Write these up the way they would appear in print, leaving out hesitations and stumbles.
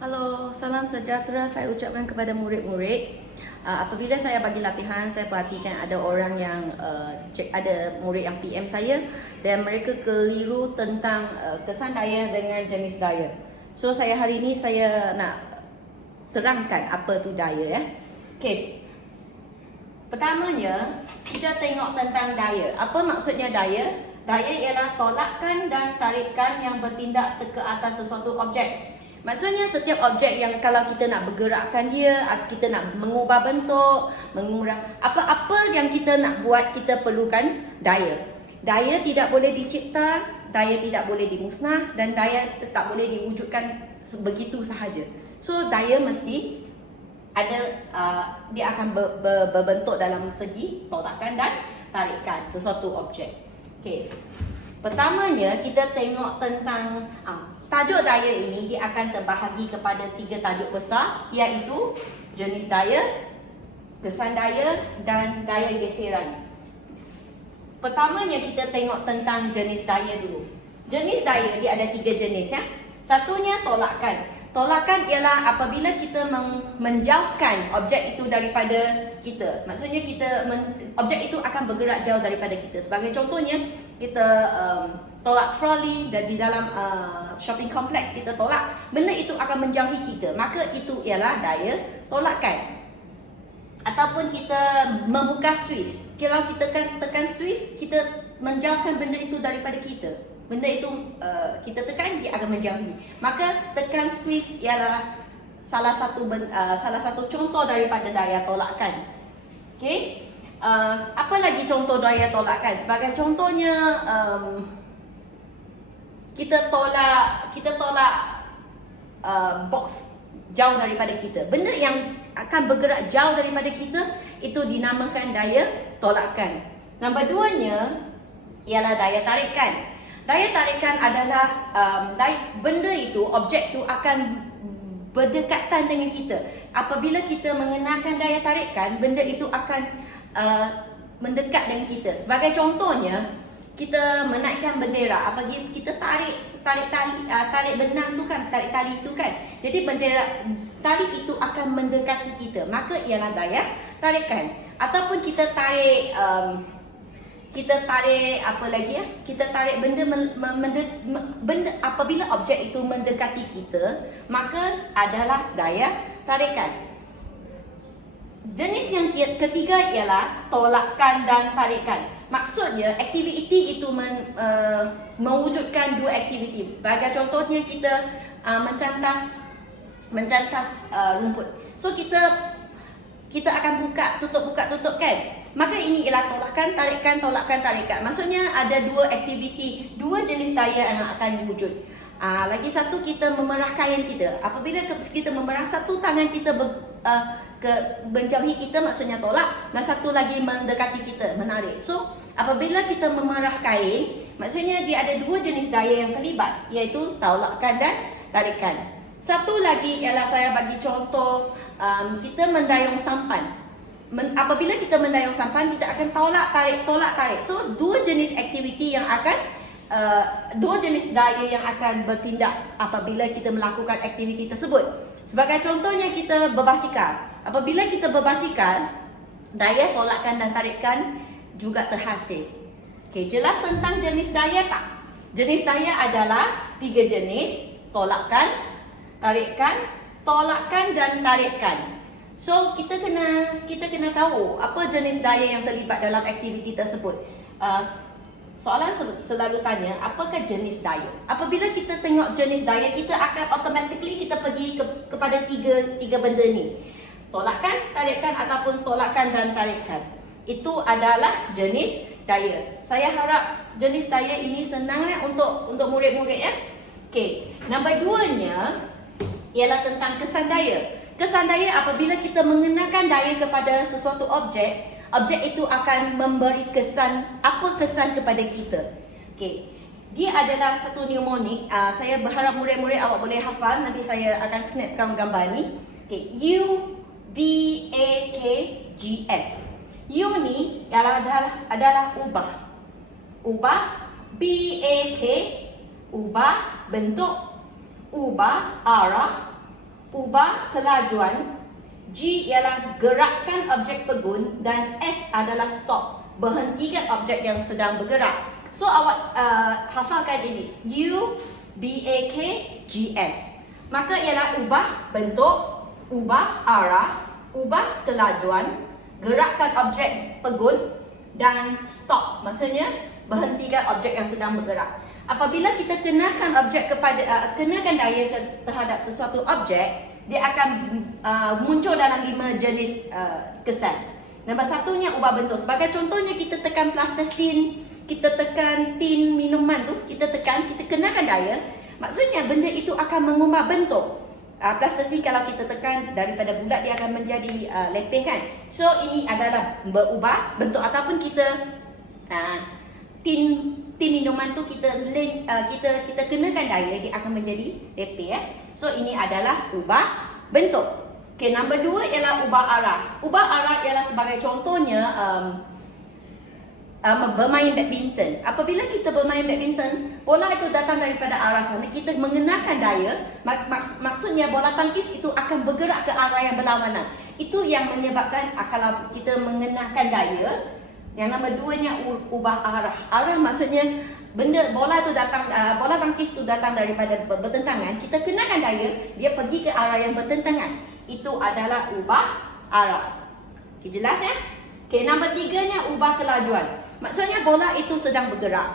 Halo, salam sejahtera saya ucapkan kepada murid-murid. Apabila saya bagi latihan, saya perhatikan ada orang yang ada murid yang PM saya dan mereka keliru tentang kesan daya dengan jenis daya. So saya hari ini saya nak terangkan apa tu daya ya. Okey. Pertamanya, kita tengok tentang daya. Apa maksudnya daya? Daya ialah tolakan dan tarikan yang bertindak ke atas sesuatu objek. Maksudnya setiap objek yang kalau kita nak bergerakkan dia, kita nak mengubah bentuk, mengurang apa-apa yang kita nak buat, kita perlukan daya. Daya tidak boleh dicipta, daya tidak boleh dimusnah dan daya tak boleh diwujudkan begitu sahaja. So daya mesti ada dia akan berbentuk dalam segi tolakan dan tarikan sesuatu objek. Okey. Pertamanya kita tengok tentang tajuk daya ini dia akan terbahagi kepada 3 tajuk besar, iaitu jenis daya, kesan daya dan daya geseran. Pertamanya kita tengok tentang jenis daya dulu. Jenis daya dia ada 3 jenis ya. Satunya tolakan. Tolakan ialah apabila kita menjauhkan objek itu daripada kita. Maksudnya objek itu akan bergerak jauh daripada kita. Sebagai contohnya, kita tolak troli dan di dalam shopping complex kita tolak, benda itu akan menjauhi kita. Maka itu ialah daya tolakan. Ataupun kita membuka Swiss. Kalau kita tekan Swiss, kita menjauhkan benda itu daripada kita. Benda itu kita tekan, dia akan menjauhi. Maka tekan squeeze ialah salah satu contoh daripada daya tolakan. Okey. Apa lagi contoh daya tolakan? Sebagai contohnya kita tolak box jauh daripada kita. Benda yang akan bergerak jauh daripada kita itu dinamakan daya tolakan. Nombor 2-nya ialah daya tarikan. Daya tarikan adalah benda itu, objek itu akan berdekatan dengan kita. Apabila kita mengenakan daya tarikan, benda itu akan mendekat dengan kita. Sebagai contohnya, kita menaikkan bendera. Apabila kita tarik benang tu kan, tarik tali itu kan. Jadi bendera tali itu akan mendekati kita. Maka ialah daya tarikan. Ataupun kita tarik apa lagi ya? Kita tarik benda apabila objek itu mendekati kita, maka adalah daya tarikan. Jenis yang ketiga ialah tolakan dan tarikan. Maksudnya aktiviti itu mewujudkan 2 aktiviti. Bagi contohnya kita mencantas rumput. So kita akan buka tutup kan. Maka ini ialah tolakan, tarikan. Maksudnya ada 2 aktiviti, 2 jenis daya yang akan wujud. Lagi satu, kita memerah kain kita. Apabila kita memerah, satu tangan kita menjauhi kita, maksudnya tolak. Dan satu lagi mendekati kita, menarik. So, apabila kita memerah kain, maksudnya dia ada 2 jenis daya yang terlibat, iaitu tolakan dan tarikan. Satu lagi ialah saya bagi contoh, kita mendayung sampan. Apabila kita mendayung sampan, kita akan tolak tarik. So 2 jenis aktiviti yang akan 2 jenis daya yang akan bertindak apabila kita melakukan aktiviti tersebut. Sebagai contohnya, kita berbasikal. Apabila kita berbasikal, daya tolakan dan tarikan juga terhasil. Okey, jelas tentang jenis daya tak? Jenis daya adalah 3 jenis: tolakan, tolakan dan tarikan. So kita kena tahu apa jenis daya yang terlibat dalam aktiviti tersebut. Soalan selalu tanya, apakah jenis daya? Apabila kita tengok jenis daya, kita akan automatically kita pergi kepada tiga benda ni. Tolakan, tarikan ataupun tolakan dan tarikan. Itu adalah jenis daya. Saya harap jenis daya ini senanglah untuk murid-murid ya. Okey, nombor 2-nya ialah tentang kesan daya. Kesan daya apabila kita mengenakan daya kepada sesuatu objek itu akan memberi kesan kepada kita. Okey. Dia adalah satu mnemonik. Saya berharap murid-murid awak boleh hafal. Nanti saya akan snapkan gambar ni. Okey, U B A K G S. U ni adalah ubah. Ubah, B A K, ubah bentuk, ubah arah, ubah kelajuan, G ialah gerakkan objek pegun, dan S adalah stop, berhentikan objek yang sedang bergerak. So awak hafalkan ini, U, B, A, K, G, S. Maka ialah ubah bentuk, ubah arah, ubah kelajuan, gerakkan objek pegun, dan stop, maksudnya berhentikan objek yang sedang bergerak. Apabila kita kenakan kenakan daya terhadap sesuatu objek, dia akan muncul dalam 5 jenis kesan. Nombor satunya ubah bentuk. Sebagai contohnya, kita tekan plastisin, kita tekan tin minuman tu, kita kenakan daya, maksudnya benda itu akan mengubah bentuk. Plastisin kalau kita tekan daripada bulat, dia akan menjadi lepeh kan. So ini adalah berubah bentuk. Ataupun kita tin minuman tu kita kenakan daya, dia akan menjadi lepeh ya. So ini adalah ubah bentuk. Okay, nombor 2 ialah ubah arah. Ubah arah ialah sebagai contohnya bermain badminton. Apabila kita bermain badminton, bola itu datang daripada arah sana, kita mengenakan daya, maksudnya bola tangkis itu akan bergerak ke arah yang berlawanan. Itu yang menyebabkan kalau kita mengenakan daya. Yang nombor 2-nya ubah arah. Arah maksudnya bola tangkis itu datang daripada bertentangan, kita kenakan daya, dia pergi ke arah yang bertentangan. Itu adalah ubah arah. Okay, jelas ya? Okay, nombor 3-nya ubah kelajuan. Maksudnya bola itu sedang bergerak.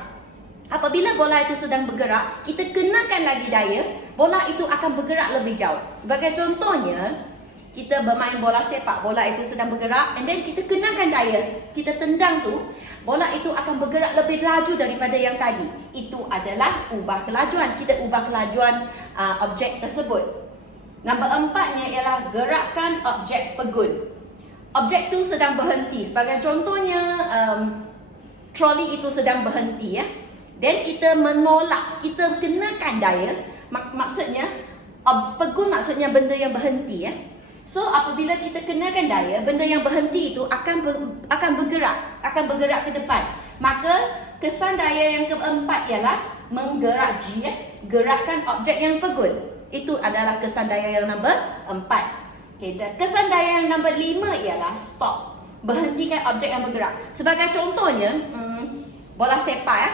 Apabila bola itu sedang bergerak, kita kenakan lagi daya, bola itu akan bergerak lebih jauh. Sebagai contohnya, kita bermain bola sepak, bola itu sedang bergerak, and then kita kenakan daya, kita tendang tu, bola itu akan bergerak lebih laju daripada yang tadi. Itu adalah ubah kelajuan. Kita ubah kelajuan objek tersebut. Nombor 4-nya ialah gerakkan objek pegun. Objek tu sedang berhenti. Sebagai contohnya, troli itu sedang berhenti ya. Dan kita menolak, kita kenakan daya, maksudnya pegun maksudnya benda yang berhenti ya. So apabila kita kenakan daya, benda yang berhenti itu akan bergerak ke depan. Maka kesan daya yang keempat ialah menggerak G ya, gerakkan objek yang pegun. Itu adalah kesan daya yang nombor 4. Okay, dan kesan daya yang nombor 5 ialah stop, berhentikan objek yang bergerak. Sebagai contohnya, bola sepak ya.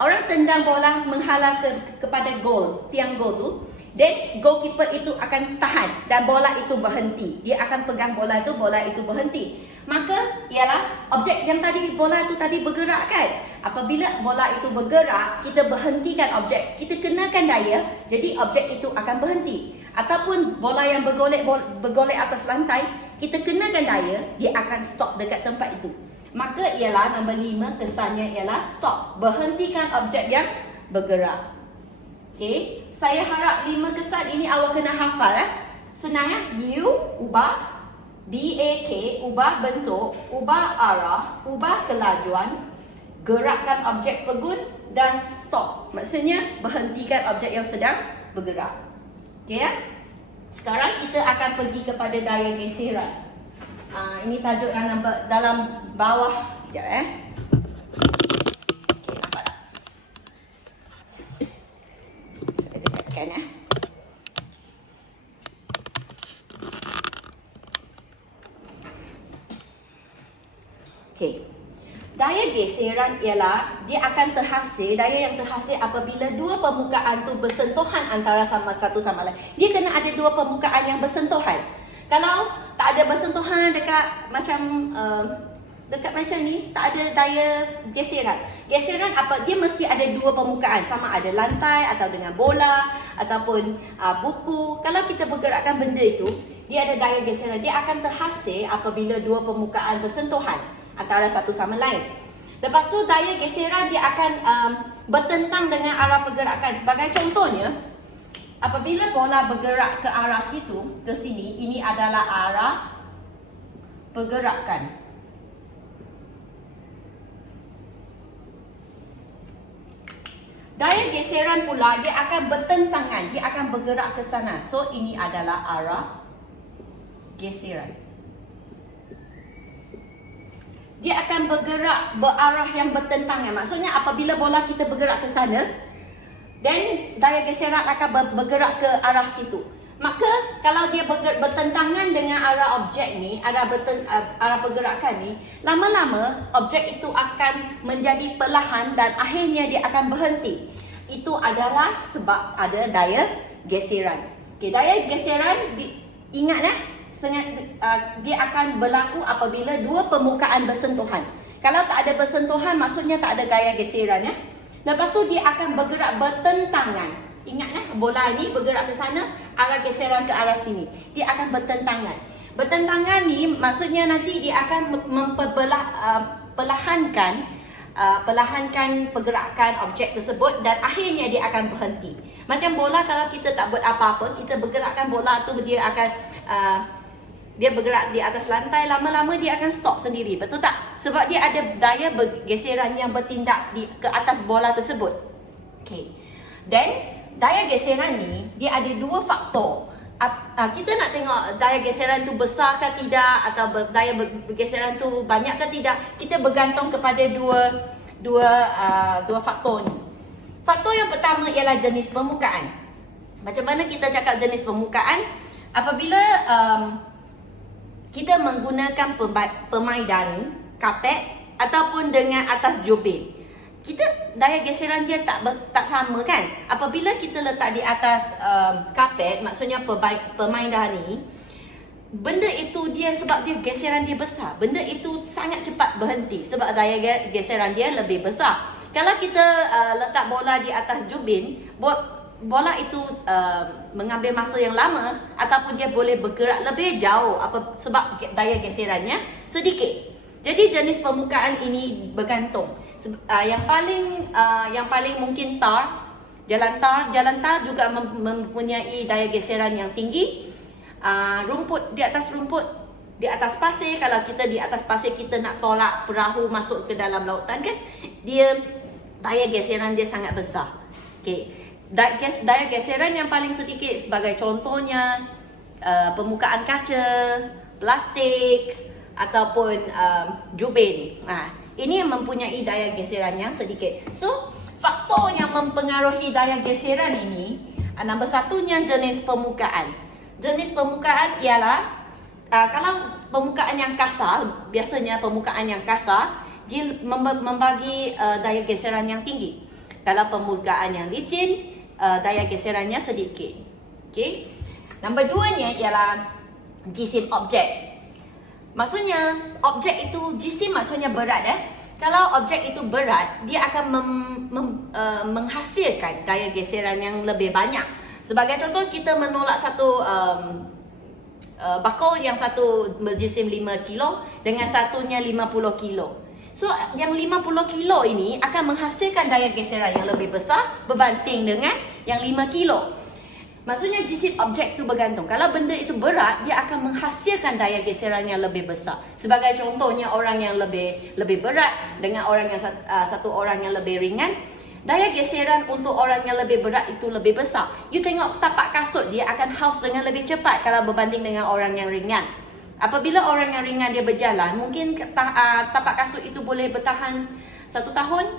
Orang tendang bola menghala kepada gol, tiang gol tu. Dan goalkeeper itu akan tahan dan bola itu berhenti. Dia akan pegang bola itu berhenti. Maka ialah objek yang bola itu tadi bergerak kan. Apabila bola itu bergerak, kita berhentikan objek, kita kenakan daya, jadi objek itu akan berhenti. Ataupun bola yang bergolek atas lantai, kita kenakan daya, dia akan stop dekat tempat itu. Maka ialah nombor 5, kesannya ialah stop, berhentikan objek yang bergerak. Okay, saya harap 5 kesan ini awak kena hafal Senang ya. U, ubah. B, A, K, ubah bentuk. Ubah arah. Ubah kelajuan. Gerakkan objek pegun. Dan stop, maksudnya berhentikan objek yang sedang bergerak. Okay ya. Sekarang kita akan pergi kepada daya geseran. Ini tajuk yang nampak dalam bawah. Sekejap kan Okey. Daya geseran ialah dia akan terhasil, daya yang terhasil apabila dua permukaan tu bersentuhan antara satu sama lain. Dia kena ada dua permukaan yang bersentuhan. Kalau tak ada bersentuhan dekat macam ni, tak ada daya geseran. Geseran dia mesti ada dua permukaan, sama ada lantai atau dengan bola ataupun buku. Kalau kita bergerakkan benda itu, dia ada daya geseran. Dia akan terhasil apabila dua permukaan bersentuhan antara satu sama lain. Lepas tu daya geseran dia akan bertentang dengan arah pergerakan. Sebagai contohnya, apabila bola bergerak ke arah situ, ke sini, ini adalah arah pergerakan. Daya geseran pula dia akan bertentangan, dia akan bergerak ke sana. So ini adalah arah geseran. Dia akan bergerak berarah yang bertentangan. Maksudnya apabila bola kita bergerak ke sana, dan daya geseran akan bergerak ke arah situ. Maka kalau dia bertentangan dengan arah objek ni, arah pergerakan ni, lama-lama objek itu akan menjadi perlahan dan akhirnya dia akan berhenti. Itu adalah sebab ada daya geseran. Okey, daya geseran ingat dia akan berlaku apabila dua permukaan bersentuhan. Kalau tak ada bersentuhan, maksudnya tak ada gaya geseran ya. Lepas tu dia akan bergerak bertentangan. Ingat bola ni bergerak ke sana, arah geseran ke arah sini. Dia akan bertentangan. Bertentangan ni maksudnya nanti dia akan perlahankan pergerakan objek tersebut dan akhirnya dia akan berhenti. Macam bola, kalau kita tak buat apa-apa, kita bergerakkan bola tu, dia akan dia bergerak di atas lantai, lama-lama dia akan stop sendiri, betul tak? Sebab dia ada daya bergeseran yang bertindak ke atas bola tersebut. Okay. Dan daya geseran ni, dia ada dua faktor. Kita nak tengok daya geseran tu besar ke tidak, atau daya bergeseran tu banyak ke tidak. Kita bergantung kepada dua faktor ni. Faktor yang pertama ialah jenis permukaan. Macam mana kita cakap jenis permukaan? Apabila kita menggunakan permaidani, kapet ataupun dengan atas jubin, kita daya geseran dia tak sama kan? Apabila kita letak di atas kapet, maksudnya permaidani, benda itu sebab dia geseran dia besar, benda itu sangat cepat berhenti sebab daya geseran dia lebih besar. Kalau kita letak bola di atas jubin, bola itu mengambil masa yang lama ataupun dia boleh bergerak lebih jauh sebab daya geserannya sedikit. Jadi jenis permukaan ini bergantung. Yang paling mungkin jalan tar juga mempunyai daya geseran yang tinggi. Di atas pasir, kalau kita di atas pasir kita nak tolak perahu masuk ke dalam lautan kan, daya geseran dia sangat besar. Okey. Daya geseran yang paling sedikit sebagai contohnya permukaan kaca, plastik ataupun jubin. Ini mempunyai daya geseran yang sedikit. So, faktor yang mempengaruhi daya geseran ini, nombor satunya jenis permukaan. Jenis permukaan ialah kalau permukaan yang kasar, biasanya permukaan yang kasar dia membagi daya geseran yang tinggi. Kalau permukaan yang licin, daya geserannya sedikit. Okey. Nombor duanya ialah jisim objek. Maksudnya objek itu, jisim maksudnya berat Kalau objek itu berat, dia akan menghasilkan daya geseran yang lebih banyak. Sebagai contoh, kita menolak satu bakul, yang satu berjisim 5 kilo dengan satunya 50 kilo. So, yang 50 kilo ini akan menghasilkan daya geseran yang lebih besar berbanding dengan yang 5 kilo. Maksudnya jisim objek itu bergantung. Kalau benda itu berat, dia akan menghasilkan daya geseran yang lebih besar. Sebagai contohnya, orang yang lebih berat dengan satu orang yang lebih ringan, daya geseran untuk orang yang lebih berat itu lebih besar. You tengok tapak kasut, dia akan haus dengan lebih cepat kalau berbanding dengan orang yang ringan. Apabila orang yang ringan dia berjalan, mungkin tapak kasut itu boleh bertahan 1 tahun.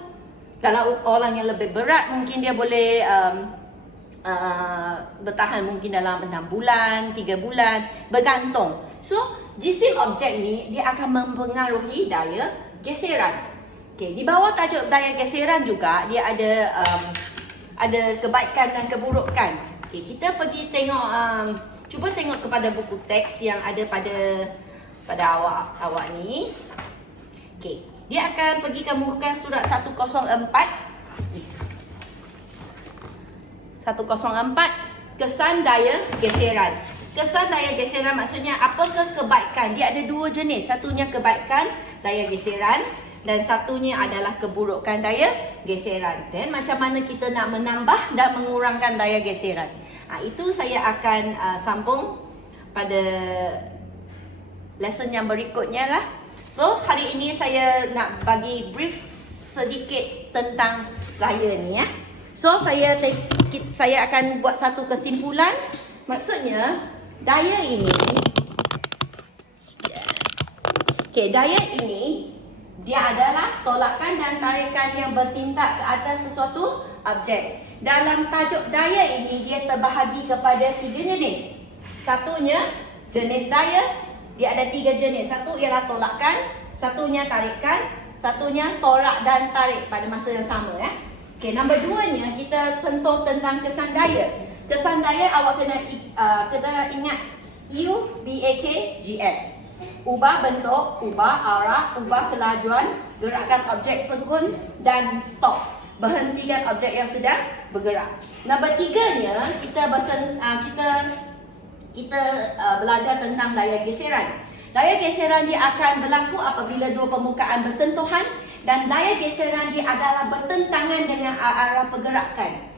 Kalau orang yang lebih berat, mungkin dia boleh bertahan mungkin dalam 6 bulan, 3 bulan, bergantung. So, jisim objek ni dia akan mempengaruhi daya geseran. Okey, di bawah tajuk daya geseran juga dia ada kebaikan dan keburukan. Okey, kita pergi tengok, cuba tengok kepada buku teks yang ada pada awak ni. Okey, dia akan pergi ke muka surat 104. 104, kesan daya geseran. Kesan daya geseran maksudnya apakah kebaikan? Dia ada dua jenis. Satunya kebaikan daya geseran dan satunya adalah keburukan daya geseran. Dan macam mana kita nak menambah dan mengurangkan daya geseran? Itu saya akan sambung pada lesson yang berikutnya lah. So, hari ini saya nak bagi brief sedikit tentang daya ni ya. So, saya akan buat satu kesimpulan. Maksudnya, daya ini, daya ini, dia adalah tolakan dan tarikan yang bertindak ke atas sesuatu objek. Dalam tajuk daya ini dia terbahagi kepada 3 jenis. Satunya jenis daya, dia ada 3 jenis. Satu ialah tolakan, satunya tarikan, satunya torak dan tarik pada masa yang sama ya. Okey, nombor 2-nya kita sentuh tentang kesan daya. Kesan daya awak kena ingat UBAKGS. Ubah bentuk, ubah arah, ubah kelajuan, gerakan objek tekun dan stop. Berhentikan objek yang sedang bergerak. Nombor 3-nya kita belajar tentang daya geseran. Daya geseran dia akan berlaku apabila dua permukaan bersentuhan dan daya geseran dia adalah bertentangan dengan arah pergerakan.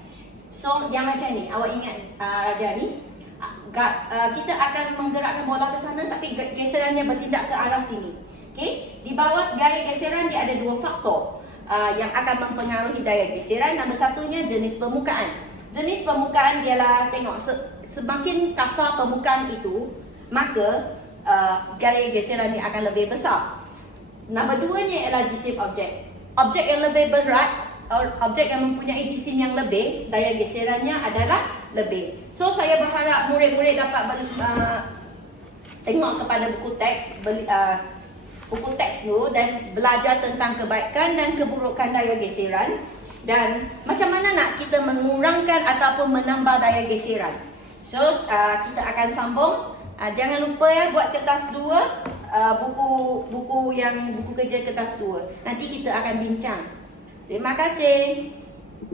So yang macam ni, awak ingat Raja ni, kita akan menggerakkan bola ke sana tapi geserannya bertindak ke arah sini. Okey, di bawah gaya geseran dia ada 2 faktor yang akan mempengaruhi daya geseran. Nombor satunya jenis permukaan. Jenis permukaan ialah tengok semakin kasar permukaan itu, maka gaya geseran dia akan lebih besar. Nombor 2-nya ialah jisim objek. Objek yang lebih berat, objek yang mempunyai jisim yang lebih, daya geserannya adalah lebih. So saya berharap murid-murid dapat tengok kepada buku teks dulu dan belajar tentang kebaikan dan keburukan daya geseran dan macam mana nak kita mengurangkan ataupun menambah daya geseran. So kita akan sambung. Jangan lupa ya buat kertas 2, buku kerja kertas 2. Nanti kita akan bincang. Terima kasih.